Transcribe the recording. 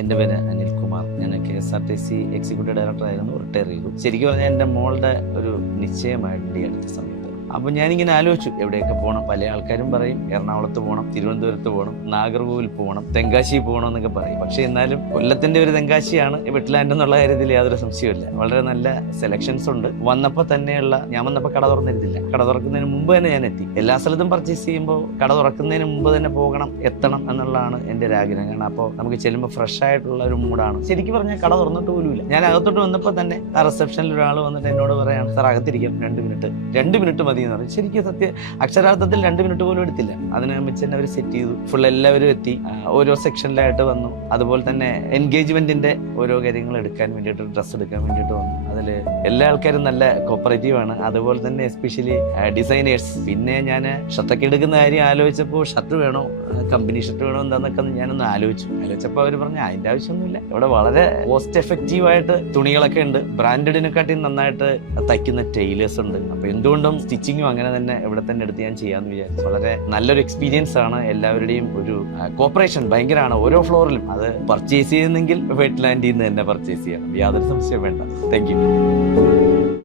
എൻ്റെ പേര് അനിൽകുമാർ. ഞാൻ KSRTC എക്സിക്യൂട്ടീവ് ഡയറക്ടറായിരുന്നു, റിട്ടയർ ചെയ്തു. ശരിക്കും പറഞ്ഞാൽ എൻ്റെ മോളുടെ ഒരു നിശ്ചയമായിട്ടുണ്ട് ഈ അടുത്ത സമയത്ത്. അപ്പോൾ ഞാനിങ്ങനെ ആലോചിച്ചു എവിടെയൊക്കെ പോകണം. പല ആൾക്കാരും പറയും എറണാകുളത്ത് പോകണം, തിരുവനന്തപുരത്ത് പോകണം, നാഗർകോവിൽ പോകണം, തെങ്കാശി പോകണം എന്നൊക്കെ പറയും. പക്ഷേ എന്നാലും കൊല്ലത്തിൻ്റെ ഒരു തെങ്കാശിയാണ് വെറ്റ്ലാൻഡ് എന്നുള്ള കാര്യത്തിൽ യാതൊരു സംശയമില്ല. വളരെ നല്ല സെലക്ഷൻസ് ഉണ്ട്. വന്നപ്പോൾ തന്നെയുള്ള ഞാൻ വന്നപ്പോൾ കട തുറന്നിരുന്നില്ല. കട തുറക്കുന്നതിന് മുമ്പ് തന്നെ ഞാൻ എത്തി. എല്ലാ സ്ഥലത്തും പർച്ചേസ് ചെയ്യുമ്പോൾ കട തുറക്കുന്നതിന് മുമ്പ് തന്നെ പോകണം, എത്തണം എന്നുള്ളതാണ് എൻ്റെ ഒരു ആഗ്രഹം. കാരണം അപ്പോൾ നമുക്ക് ചെല്ലുമ്പോൾ ഫ്രഷ് ആയിട്ടുള്ള ഒരു മൂഡാണ്. ശരിക്കും പറഞ്ഞാൽ കട തുറന്നിട്ട് പോലുമില്ല. ഞാൻ അകത്തോട്ട് വന്നപ്പോൾ തന്നെ ആ റിസപ്ഷനിൽ ഒരാൾ വന്നിട്ട് എന്നോട് പറയാണ്, സാർ അകത്തിരിക്കാം 2 മിനിറ്റ് മതി എന്ന് പറയും. ശരിക്കും അക്ഷരാർത്ഥത്തിൽ 2 മിനിറ്റ് പോലും എടുത്തില്ല. അതിനെ വെച്ച് തന്നെ അവർ സെറ്റ് ചെയ്തു. ഫുൾ എല്ലാവരും എത്തി, ഓരോ സെക്ഷനിലായിട്ട് വന്നു. അതുപോലെ തന്നെ എൻഗേജ്മെന്റിന്റെ ഓരോ കാര്യങ്ങൾ എടുക്കാൻ വേണ്ടിയിട്ട്, ഡ്രസ്സ് എടുക്കാൻ വേണ്ടിയിട്ട് വന്നു. അതിൽ എല്ലാ ആൾക്കാരും നല്ല കോപ്പറേറ്റീവ് ആണ്. അതുപോലെ തന്നെ എസ്പെഷ്യലി ഡിസൈനേഴ്സ്. പിന്നെ ഞാൻ ഷർട്ടൊക്കെ എടുക്കുന്ന കാര്യം ആലോചിച്ചപ്പോൾ ഷർട്ട് വേണോ, കമ്പനി ഷർട്ട് വേണോ എന്താന്നൊക്കെ ഞാനൊന്ന് ആലോചിച്ചപ്പോൾ അവർ പറഞ്ഞു അതിന്റെ ആവശ്യമൊന്നുമില്ല, ഇവിടെ വളരെ കോസ്റ്റ് എഫക്റ്റീവ് ആയിട്ട് തുണികളൊക്കെ ഉണ്ട്. ബ്രാൻഡഡിനെക്കാട്ടി നന്നായിട്ട് തയ്ക്കുന്ന ടൈലേഴ്സ് ഉണ്ട്. അപ്പൊ എന്തുകൊണ്ടും സ്റ്റിച്ചിങ്ങും അങ്ങനെ തന്നെ ഇവിടെ തന്നെ എടുത്ത് ഞാൻ ചെയ്യാമെന്ന് വിചാരിച്ചു. വളരെ നല്ലൊരു എക്സ്പീരിയൻസ് ആണ്. എല്ലാവരുടെയും ഒരു കോപ്പറേഷൻ ഭയങ്കരമാണ് ഓരോ ഫ്ലോറിലും. അത് പർച്ചേസ് ചെയ്യുന്നെങ്കിൽ വെറ്റ്ലാൻഡിൽ നിന്ന് തന്നെ പർച്ചേസ് ചെയ്യാം, യാതൊരു സംശയം വേണ്ട. Thank you.